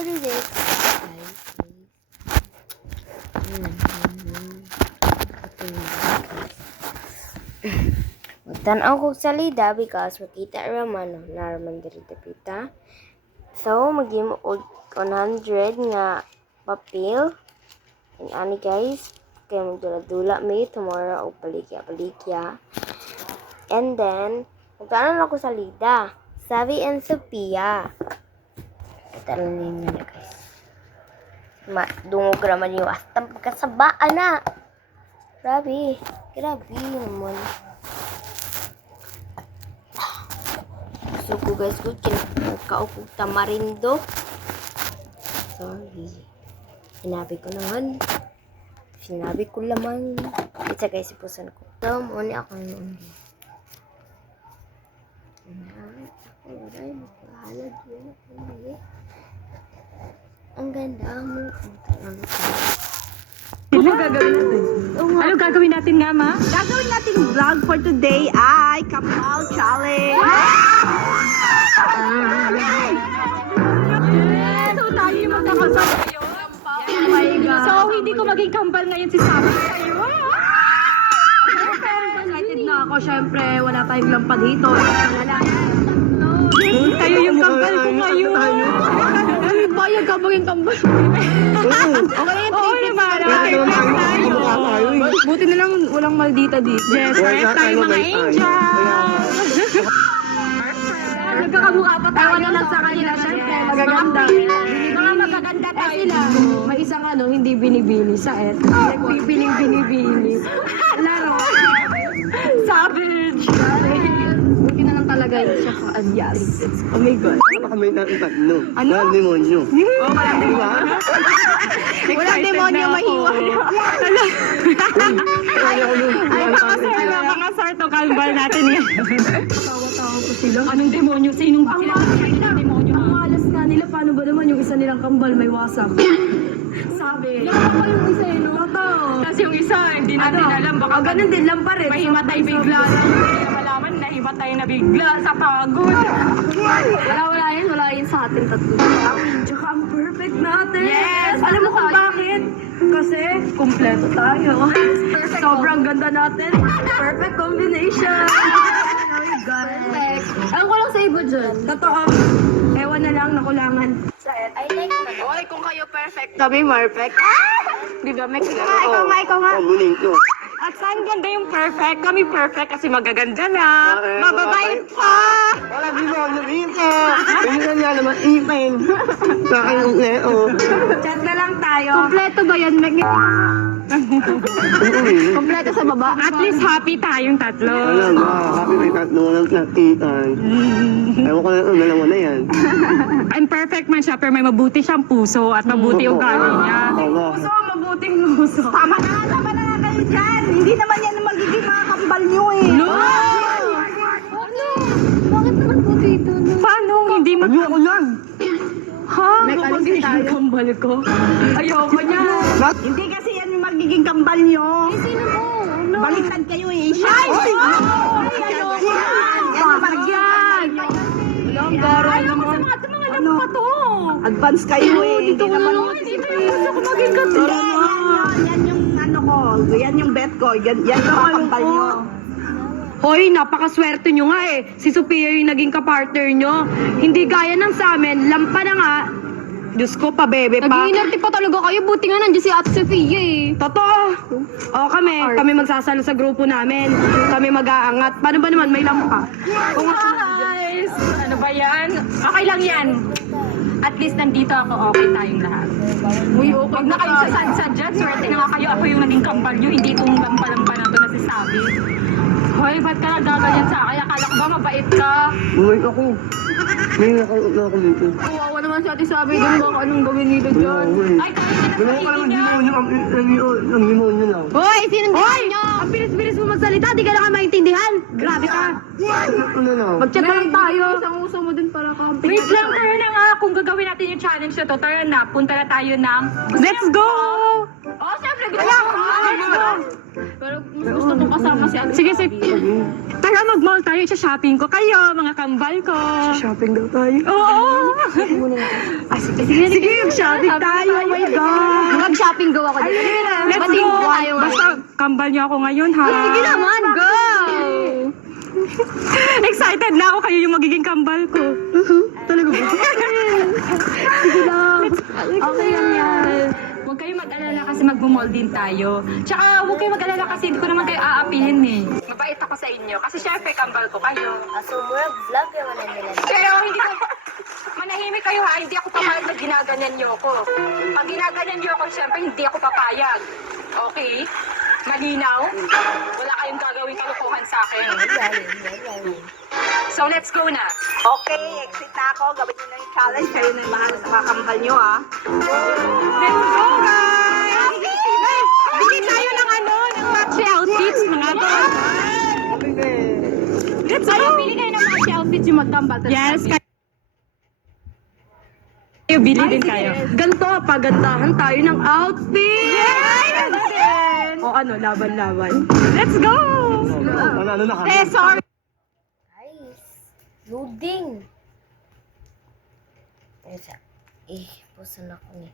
holiday. Magtanaw ko salida because makita raman naraman diri dapita. So magim og 100 nga papel. And ani guys, kay magdula-dula may tomorrow og balikya. And then magtanaw ako salida. Savi and Sophia. Tanaw ninyo na guys. Dungog raman yung astam pagkasabaan na. Grabe naman. Gusto ko guys ko kinakaupog tamarindo. Sorry. Sinabi ko laman. Isa guys, ipusan ko. So, muna ako noon. Ang ganda mo. Ano gagawin natin nga, ma? Gagawin natin vlog for today ay Kapal Challenge! So, tayo yung magkakasama ngayon. Oh my God. So, hindi ko maging kambal ngayon si Sabi. Excited na ako, syempre. Wala tayong lampad dito. Wala. Kayo yung kambal ko ngayon. Bayag ka maging kambal. Oo naman. Buti na lang walang maldita dito. Yes, correct tayo mga angels. Nagkakamukha pa tayo na lang sa kanila, syempre. Magaganda. Mga magaganda tayo sila. May isang hindi binibini sa nagpipiling binibini. Laro. Savage. Buti na lang talaga yun siya ka. Yes. Oh my God. Baka may tatlo. Ano? Walang demonyo. Oh, wala Diba? Walang demonyo mahiwa. Mga sir to kambal natin yan. Tawa-tawa ko sila. Anong demonyo? Sinong demonyo? Ang malas nga nila. Paano ba naman yung isa nilang kambal may wasak? Sabi. Nakaka yung isa yun. Totoo. Kasi yung isa, hindi natin alam. Baka ganun din lang pa rin. mahimatay bigla. Hindi na malaman, nahimatay na bigla sa pagod. Wala yun sa ating tatlo. Tsaka ang perfect natin. Yes! Alam mo kung bakit? Kasi kumpleto tayo. Perfect. Sobrang ganda natin. Perfect combination. Perfect. Ewan ko lang sa iba dyan. Totoo. Ewan na lang, nakulangan. I like naman. Oy, kung kayo perfect, kami perfect. Di ba, Mex? Ikaw nga. Oh, muling ko. At saan ganda yung perfect? Kami perfect kasi magaganda na. Mababait pa. Walang demonyo dito. Hindi na naman ipin. Sa akin yung leo. Chat na lang tayo. Kompleto ba yan, Mex? Kompleto sa baba. At least happy tayong tatlo. Alam ba, happy may tatlo walang nakitan. Ewan ko na ito, dalawa na yan. I'm perfect man siya, pero may mabuti siyang puso at mabuti ugali niya. Tama. Puso, mabuting puso. Tama na kayo dyan. Hindi naman yan ang magiging mga kambal nyo eh. No! Bakit naman po dito? Paano hindi Ano ako lang? Ha? Ano magiging kambal ko? Ayoko niya. Hindi kasi yan yung magiging kambal nyo. Sino mo? Ano? Baliktad kayo eh. Siya! Ay! Yan yung Yan! Ayaw ko sa mga lampa to. Advance kayo eh. Dito Hindi naman dito yung gusto ko maging katulad. Yan yung yan yung bet ko. Yan yung mga kambal nyo. Hoy, napakaswerte nyo nga eh. Si Sophia yung naging kapartner nyo. Hindi gaya ng sa amin, lampa na nga. Diyos ko, pabebe pa. Nag-iinerte pa talaga kayo. Buti nga nandiyan si Ate Sophia eh. Totoo. O kami magsasalo sa grupo namin. Kami mag-aangat. Paano ba naman, may lampa? Guys! Ano ba yan? Okay lang yan. At least nandito ako, okay tayong lahat. Uy, okay. Huwag na kayo sasadsad dyan. Swerte na nga kayo. Ako yung naging kambal nyo. Hindi itong lampa-lampa na ito na si Sabi. Hoy, ba't ka nagaganyan sa akin? Akala ko ba mabait ka? Bumalik ako. May nakaut na ako dito. Kawawa naman si Ate Sabi. Ganun ba anong gawin nito dyan? Ay, kaya na Ganun ka lang ang demonyo. Ang demonyo lang. Hoy, sinong nyo? Ang bilis-bilis mo magsalita, di ka na maintindihan. Grabe ka. Ano na? Mag-chat na lang tayo. Isang uso mo din para camping. Wait lang, tara na nga. Kung gagawin natin yung challenge na to, tara na. Punta na tayo ng... Let's go! Oh, syempre, gusto ko. Let's go! Pero mas gusto kong kasama si Ate. Sige, sige. Tara, mag-mall tayo. Shopping ko kayo, mga kambal ko. Shopping daw tayo. Oo! Sige, mag-shopping tayo. Oh my God. Mag-shopping go ako dito. Let's go! Basta kambal niyo ako ngayon, ha? Sige naman, go! Excited na ako. Kayo yung magiging kambal ko. Talaga ba? Sige lang. Okay lang yan. Huwag kayo mag-alala kasi mag-mall din tayo. Tsaka huwag kayo mag-alala kasi hindi ko naman kayo aapihin eh. Mabait ako sa inyo kasi syempre kambal ko kayo. Aso murag vlog yung wala nila. Pero hindi ko... Manahimik kayo ha, hindi ako papayag na ginaganyan niyo ako. Pag ginaganyan niyo ako, syempre hindi ako papayag. Okay? Malinaw? Wala kayong gagawin kalokohan sa akin. So let's go na. Okay, exit na ako. Gawin nyo na yung challenge. Kayo na yung mahal sa mga kambal nyo, ha? Let's go guys! Bili tayo ng ng matchy outfits mga to. Let's go! Pili kayo ng matchy outfits yung magkambal. Yes, kayo bili din kayo. Ganto, pagandahan tayo ng outfit! Yes! O ano, laban-laban. Let's go! Ano na kami? Sorry. Guys, loading. Pusan ako ni.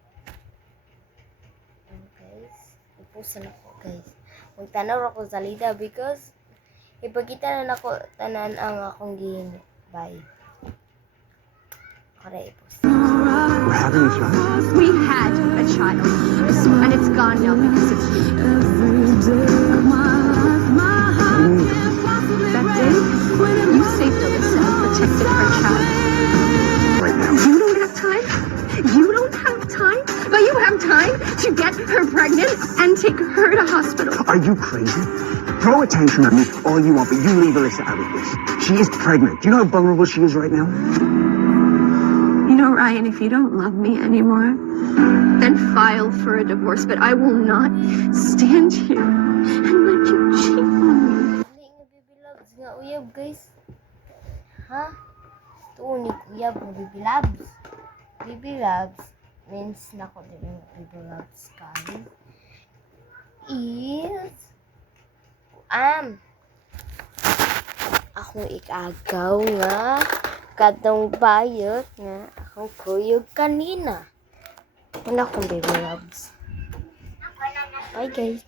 Guys, ipusan ako guys. Magtanaw ako sa lida because ipagkita na ako tanan ang akong gin. Bye. Kare ipusan. We're having a child. We had a child, and it's gone now because of you. That day, you saved Alyssa and protected her child. Right now. You don't have time? You don't have time? But you have time to get her pregnant and take her to hospital. Are you crazy? Throw a tantrum at me all you want, but you leave Alyssa out of this. She is pregnant. Do you know how vulnerable she is right now? You know, Ryan, if you don't love me anymore, then file for a divorce. But I will not stand here and let you cheat on me. Hindi nga baby loves nga uyab guys. Ha? Tuon ni uyab nga baby loves. Baby loves means nako din yung baby loves kan. Is akong ikagaw nga kadong bayot nga akong kuyog kanina. Wala akong baby loves. Bye guys.